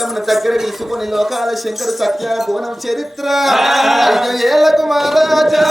ఎల్లమ్మను దగ్గర తీసుకొని లోకాల శంకరు సత్య కోణం చరిత్ర 5 ఏళ్లకు మహారాజా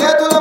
చేతులు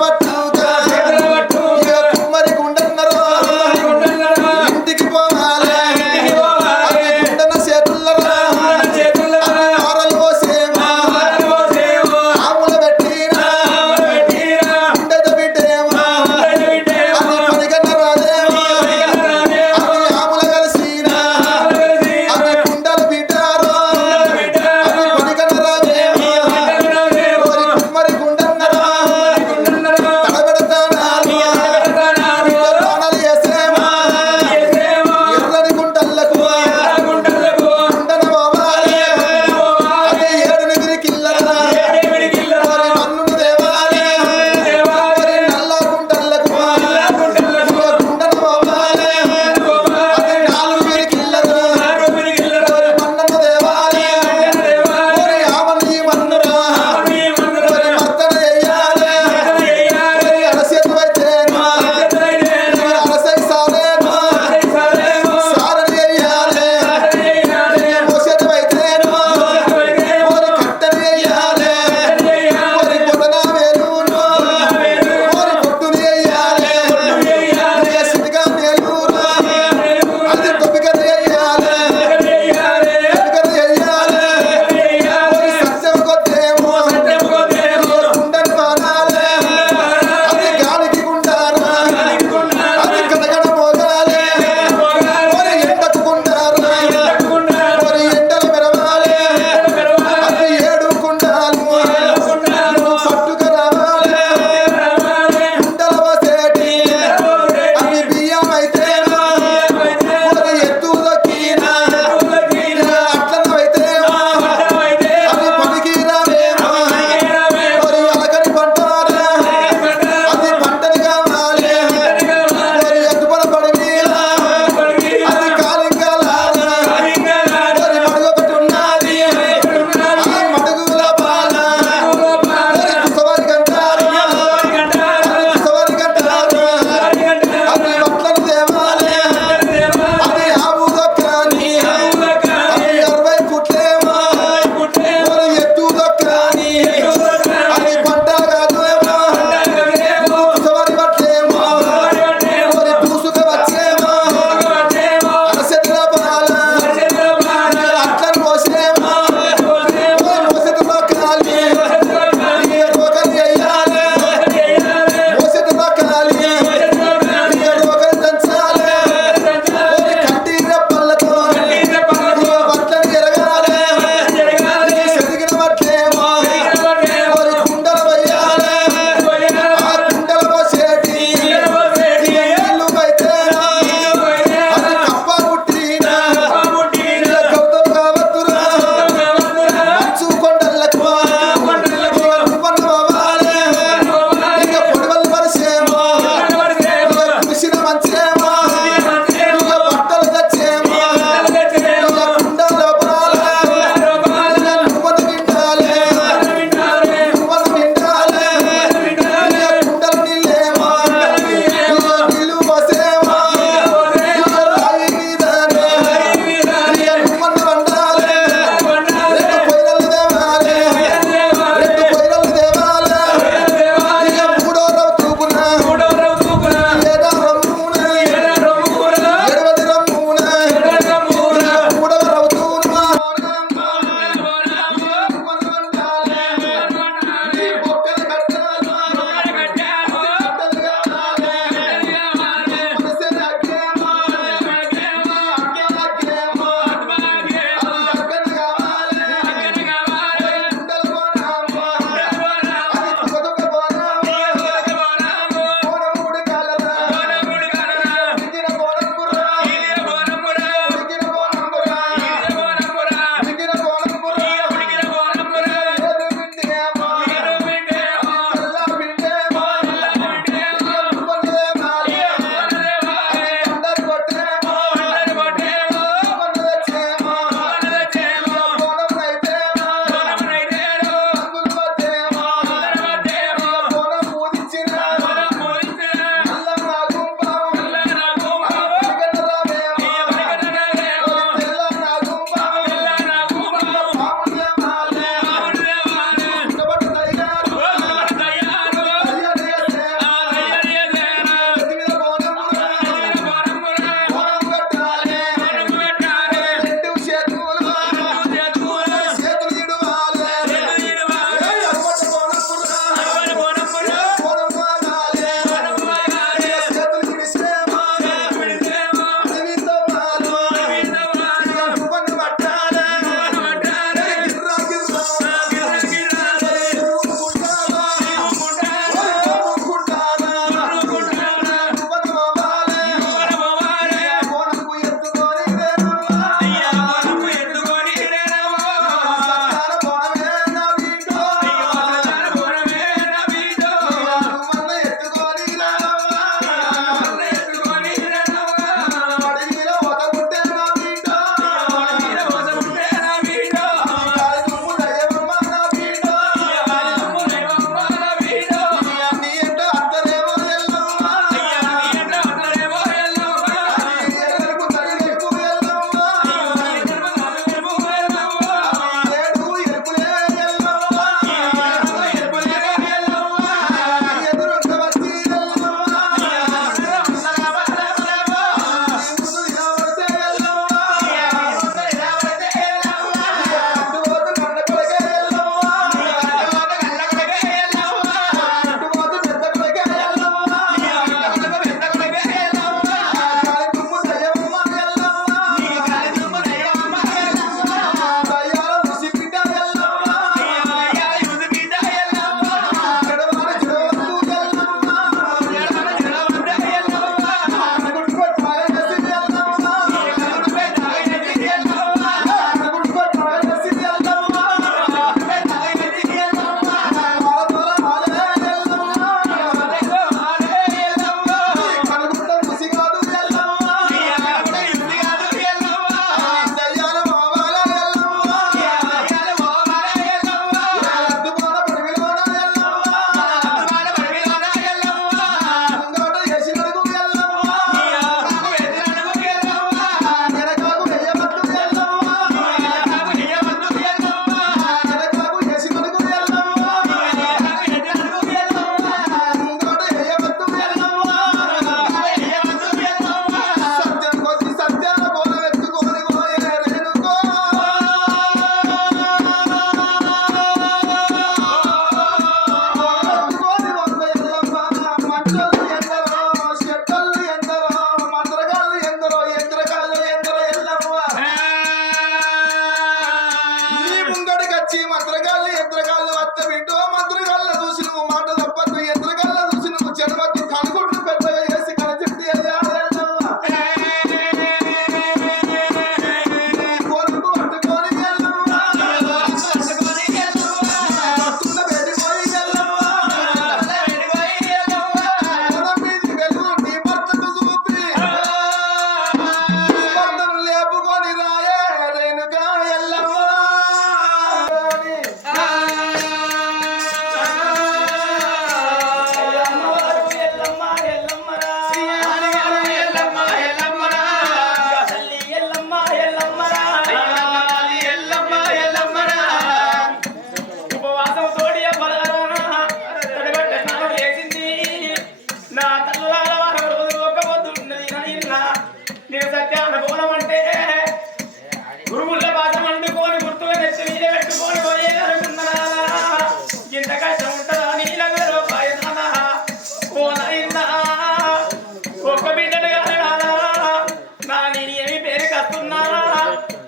వస్తున్నా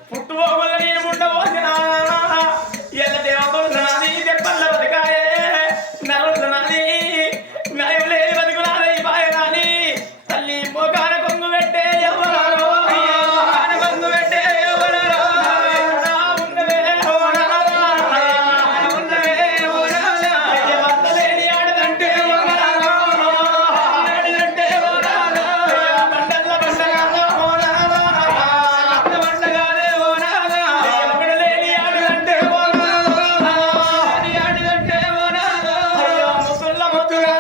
పుట్టుబోగుల నేను ఉండబోసినా ఎల్ల దేవతలు నాది దెబ్బల బతికాయే నరులు నాది నయం లేని బతుకునాలి బాయ నాని తల్లి మోకాన కొంగు పెట్టే ఎవరాలో కొంగు పెట్టే ఎవరాలో ఉన్నవే లేని ఆడదంటే ఆడదంటే బండల్ల బండగా బండగానే లేని ఆడదంటే ఆడదంటే ముసుల్ల ముత్తుగా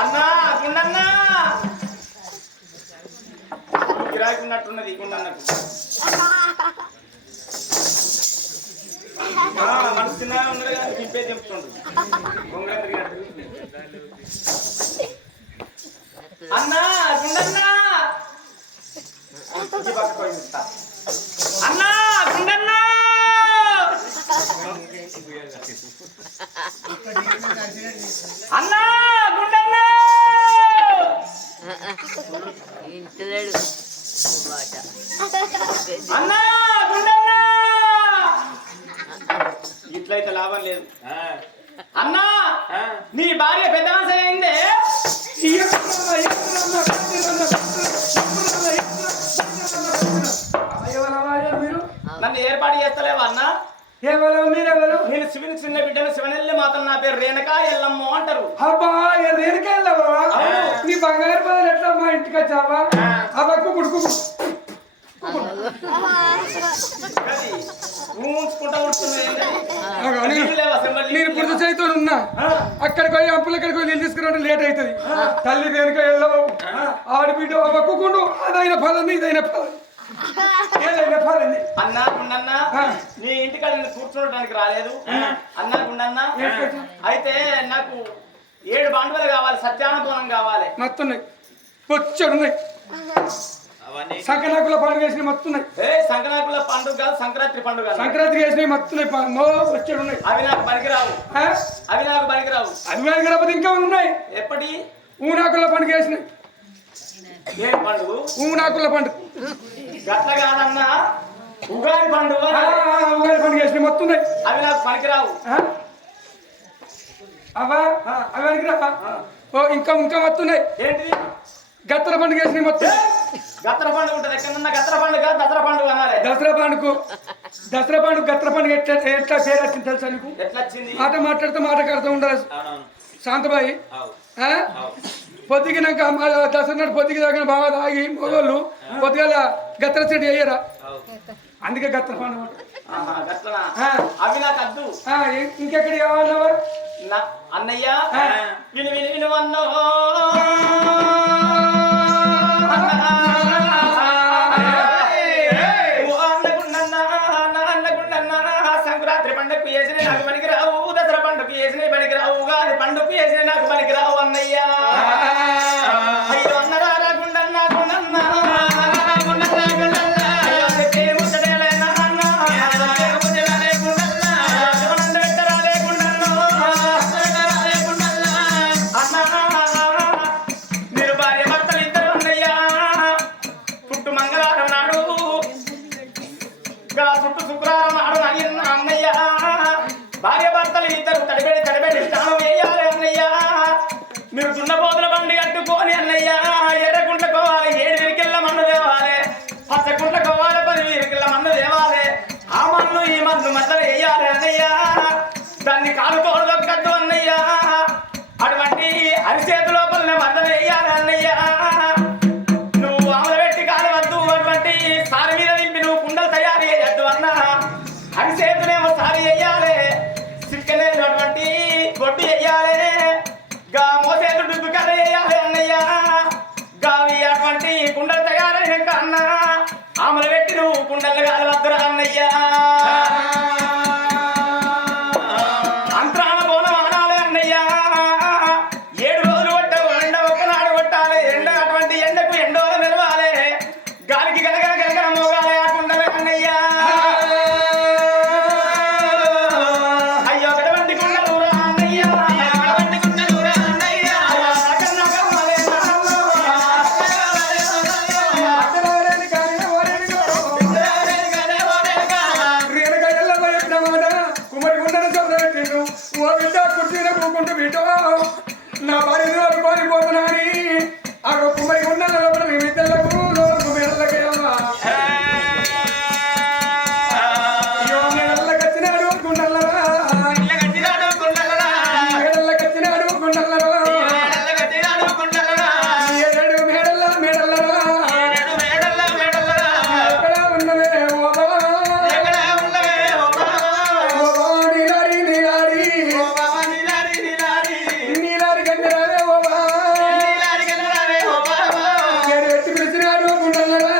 అన్నా గుండన్నా గిరాకున్నట్టున్నది గుండన్నకు మనసు చిన్నగా ఉన్నది కానీ తిప్పే తెంపుతుండు అన్నా గుండన్నా అన్నా గుండన్నా అన్నా గుండన్నా ఇంటలేడు అన్నా గుండన్నా ఇట్లయితే లాభం లేదు అన్నా నీ భార్య పెద్ద మనసు అయిందే నన్ను ఏర్పాటు చేస్తలేవా అన్నా నేను శివుని చిన్న బిడ్డను శివనెల్లి మాత్రం నా పేరు రేణుకా ఎల్లమ్మ అంటారు. అబ్బా రేణుకా ఎల్లమ్మా నీ బంగారు పదలు ఎట్లా మా ఇంటికి వచ్చావా అబ్బకు కుడుకు నేను పురుష చేతితో ఉన్నా అక్కడికి పోయి అప్పులక్కడికి పోయి నీళ్ళు తీసుకురావడం లేట్ అవుతుంది. తల్లి రేణుకా ఎల్లవు ఆడబిడ్డ అబ్బకుకుండు అదైన ఫలం ఇదైన ఫలం అన్నా గుండన్నా నీ ఇంటికాడ కూర్చోడానికి రాలేదు. అన్నా గుండన్నా అయితే నాకు 7 బాండవులు కావాలి, సత్యానబోనం కావాలి. మత్తున్నాయి పొచ్చున్నాయి సంక్రాంతిలో పండుగ వేసినవి మత్తున్నాయి. సంక్రాంతిలో పండుగ కాదు, సంక్రాంతి పండుగ. సంక్రాంతి వేసినవి మత్తున్నాయి వచ్చాడున్నాయి. అవి నాకు పనికిరావు, అవి నాకు పనికిరావు. అవి పనికిరాకపోతే ఇంకా ఉన్నాయి. ఎప్పటి ఊనాకుల పండుగ వేసినాయి. ఏం పండుగ? ఊనాకుల పండుగ గట్ల కాదన్నా, ఉగాది పండుగ. ఉగాది పండుగ వేసినవి మత్తున్నాయి. అవి నాకు పనికిరావు. అవా అవి పనికిరావా? ఓ ఇంకా ఇంకా మత్తున్నాయి. ఏంటిది? గత్తర పండుగ వేసినవి మొత్తం. గత్తర పండుగ ఉంటుంది ఎక్కడన్నా. గత్తర పండుగ దసరా పండుగ అనాలి. దసరా పండుగ దసరా పండుగ గత్ర పండుగ ఎట్లా ఎట్లా పేరు వచ్చింది తెలుసా నీకు? ఎట్లా వచ్చింది? మాట మాట్లాడితే మాటకు అర్థం ఉండాలి శాంతబాయి. పొద్దుగినాక దసరా నాడు పొద్దుకి తాగిన బాగా తాగి మొగోళ్ళు పొద్దుగాల గత్ర చెట్టు వేయరా, అందుకే గత్ర పండుగ. అవి నాకు అద్దు. ఇంకెక్కడి కావాలన్నావా అన్నయ్య? విను విను విను అన్నో సంక్రాంతి పండుగ వేసిన నాకు పనికి రావు, దసరా పండుగ వేసిన పనికి రావు, ఉగాది పండుగ వేసిన నాకు పనికి రావు అన్నయ్యా. అయ్యో అన్నరా గుండన్నా గుండన్నా శుక్రవారం నాడు అన్నయ్య భార్య భర్తలు ఇద్దరు తడిబెడి స్నానం వేయాలి అన్నయ్య. మీరు దున్నపోతుల బండి కట్టుకోని అన్నయ్య ఎర్రగుంట్ల కోవాలి, 7 విరికిళ్ళ మన్ను తేవాలి, పచ్చగుంట్ల కోవాలి, 10 విరికిళ్ళ మన్ను తేవాలి. ఆ మన్ను ఈ మన్ను మధ్యలో వేయాలి అన్నయ్య. దాన్ని కాలుతో దొక్కద్దు అన్నయ్య. అటువంటి అరిచేతు లోపలనే మధ్యలో వేయాలి అన్నయ్య. నువ్వు ఆమె పెట్టి కాలవద్దు, అటువంటి సారి మీద నింపి నువ్వు కుండలు తయారు చేయద్దు అన్న. అరిసేతునేమో సారి వేయాలి, సిక్కనేటువంటి గొడ్డు వేయాలి, గా మోసేతు డుబ్బుకర వేయాలి అన్నయ్య. గావి అటువంటి కుండలు తయారైనాక అన్న ఆమెలు పెట్టి నువ్వు కుండలు కాలవద్దురా అన్నయ్య. అంతరాన బోనం ఆడాలి అన్నయ్య. 7 రోజులు కొట్టావు, ఎండ ఒక్కనాడు కొట్టాలి. ఎండ అటువంటి ఎండకు ఎండోలు నిలవాలి, గాలికి గలగల గలగల మోగాలి ఆ కుండలు అన్నయ్య. అయ్యో గడవంటి కుండలు రా అన్నయ్య, గడవంటి కుండలు రా అన్నయ్య. నా భార్య పారిపోతున్నాని ఆ కుమ్మరి గుండెల లోపల మేమిద్దరులకు మెడలకేమా మెడల్లకొచ్చినాడు గుండెల్లరా, మెడల్లకొచ్చినాడు గుండెల్లరా, 7 మెడల్లరా. ఎక్కడ ఉన్నవే ఓబా, ఓబా నీలారి నీలారి, నీలారి గంగరావే ఓబా, పేరు పెట్టి పిలిచినాడు గుండెల్లరా.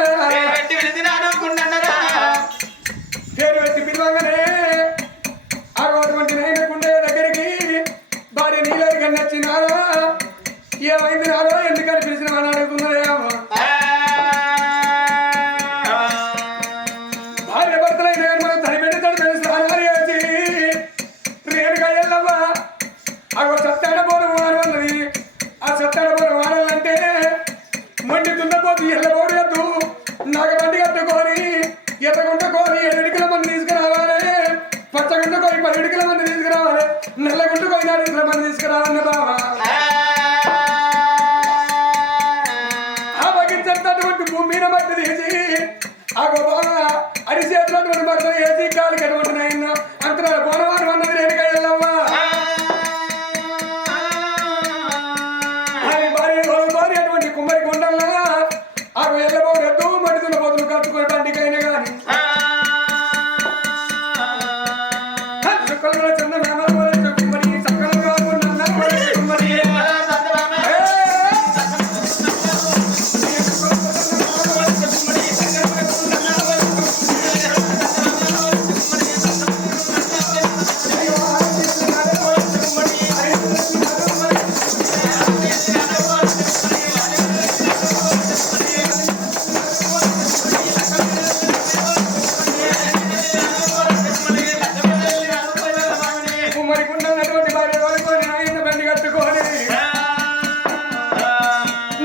పేరు పెట్టి పిలవగానే అటువంటి నైన గుండె దగ్గరికి భార్య నీలారి కన్నొచ్చినారా, ఏమైంది నాలో ఎందుకని పిలిచినామని అడుగుతున్నారేమో. భార్య భర్తలైన మనం తడిపెట్టి స్నానాలు చేసి రేణుగా ఎల్లమ్మ అగో సత్తాడ బోరం వాడన్నది. ఆ సత్తాడ బోరం వాడాలంటే మొండి దున్నపోతు ఎల్లబోడు ఎద్దు నాగబండి కట్టుకొని ఎర్రగుంట కోరి 7 ఇటుకల మంది తీసుకురావాలి, పచ్చగుంట కోరి 10 ఇటుకల మంది తీసుకురావాలి, నల్లగుంట కోరి 4 ఇటుకల మంది తీసుకురావాలన్న బావా. ఆ బగించేటటువంటి భూమి మీద మట్టి తీసి ఆగో బాగా అరిసేతున్నటువంటి భర్తలు వేసి కాలికి ఎటువంటి నాయన అంతరాల బోనవారు అన్నది రేణుగా ఎల్లమ్మ. భార్య అటువంటి కుమ్మరి గుండల్లా ఆగో ఎల్లబోడు ఎద్దు మడితున్న పోతులు కట్టుకొని బండికైనా కానీ చందమామ కుమ్మరి సక్కలుగా కుమ్మరి కుమ్మరి గుండన్నటువంటి భార్య వాళ్ళకొని ఆయన బండి కట్టుకొని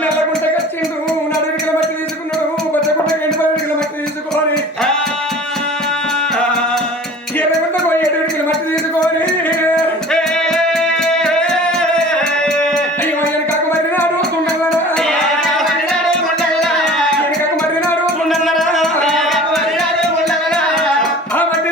నల్లగుంట కచ్చిండు, 4 ఇటుకల మట్టి తీసుకున్నాడు, పచ్చగుంట 8 ఇటుకల మట్టి తీసుకొని ఎర్రగుంట 7 ఇటుకల మట్టి తీసుకొని అయ్యో వెనకకు మరినాడు గుండెల్లరా, వెనకకు మరినాడు గుండెల్లరా. ఆ మట్టి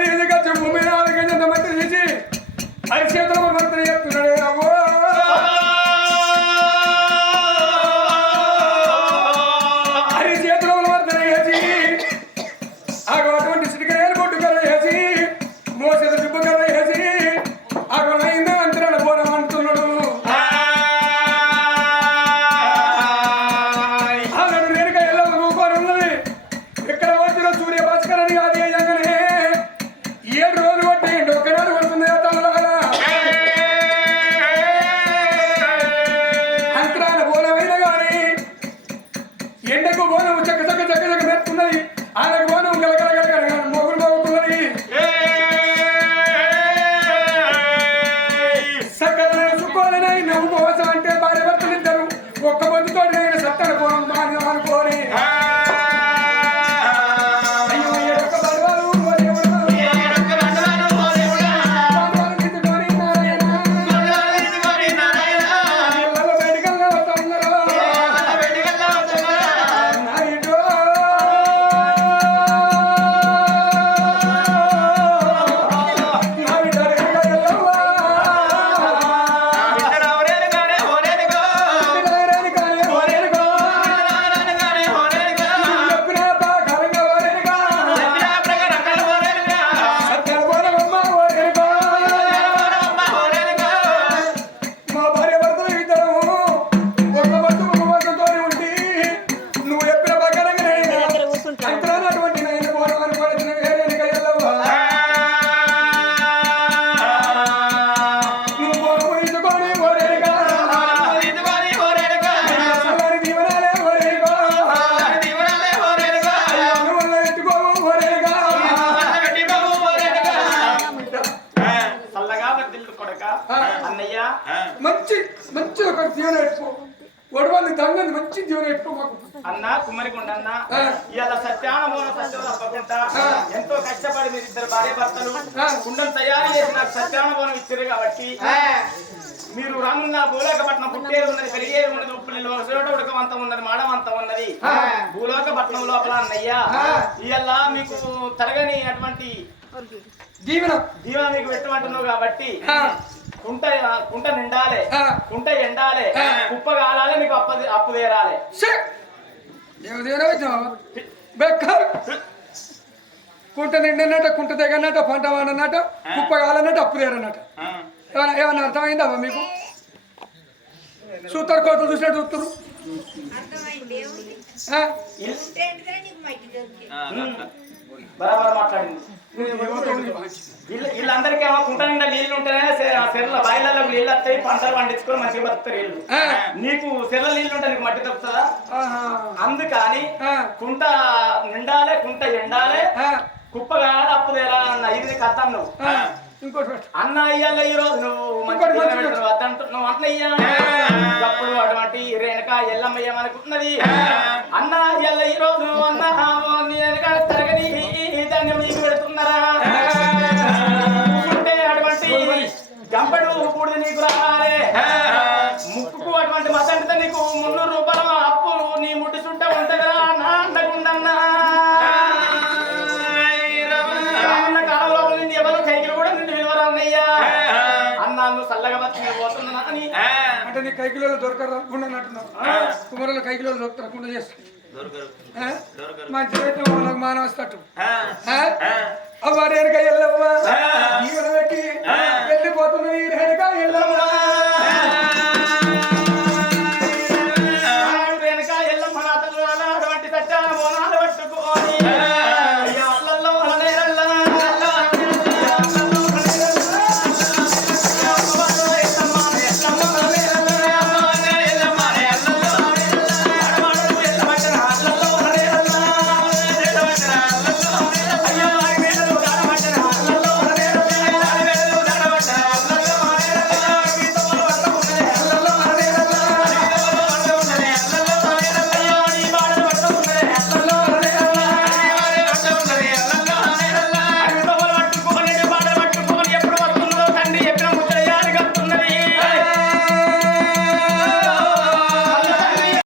అన్నయ్య మంచి మంచి ఒక దీవెన పెట్టుకో వడవాళ్ళు దంగని మంచి దీవెన పెట్టుకో మాకు అన్న కుమ్మరికొండ అన్న ఇలా సత్యానమూల సత్యం తప్పకుండా ఎంతో కష్టపడి మీరు ఇద్దరు భార్య భర్తలు కుండను తయారు చేసి నాకు సత్యానమూలం ఇచ్చారు కాబట్టి మీరు రానున్న భూలోకపట్నం పుట్టేది ఉన్నది పెరిగేది ఉన్నది ఉప్పులు ఉడకమంతం ఉన్నది మాడమంతం ఉన్నది భూలోకపట్నం లోపల అన్నయ్య ఇలా మీకు తరగని అటువంటి దీవెన మీకు పెట్టమంటున్నావు కాబట్టి కుంట నిండాలి కుంట ఎండాలి కుప్ప కాలాలి నీకు అప్పు తీరాలి కుంట నిండినట్ట కుంట తెగన్నట్ట పంట వాడన్నట్ట కుప్ప కాలన్నట్టు అప్పు తీరన్నట్ట ఏమన్నా అర్థమైందా మీకు సూతర్ కోతలు చూసినట్టు చూస్తారు బరాబర్ మాట్లాడింది వీళ్ళందరికీ ఏమో కుంట నిండా నీళ్ళు ఉంటేనే చెర్ల బాయిలలో నీళ్ళు వస్తాయి పంటలు పండించుకొని మంచిగా బతుకుతారు వీళ్ళు నీకు చెర్ల నీళ్ళు ఉంటే నీకు మట్టి తప్పుతుందా అందుకని కుంట నిండాలే కుంట ఎండాలే కుప్ప కావాలి అప్పు తేరాలన్న ఇది కథ నువ్వు ఇంకోటి అన్న అయ్యాల ఈ రోజు నువ్వు నువ్వు అట్లయ్యా అప్పుడు అటువంటి రేణుక ఎల్లమ్మయ్య మనకున్నది అన్న అయ్యాల ఈ రోజు అన్న వెనక తరగని దాన్ని మీకు పెడుతున్నారా అంటే అటువంటి గంపడు కూడదు నీకు రావాలి ముక్కుకు అటువంటి మసంటే నీకు 300 రూపాయల అప్పు నీ ముట్టి చుట్ట ఉంటదిరా నా అండకుండన్నా చల్లగా బతికి పోతున్నా అని అంటే నీ కైకిలో దొరకరా అంటున్నావు కుమరుల కైకిలో దొరకకుండా చేస్తా మంచి వాళ్ళకి మానవస్తట్టు అవ్వ రేణుక ఎల్లమ్మ జీవన పెట్టి వెళ్ళిపోతున్నది రేణుక ఎల్లమ్మ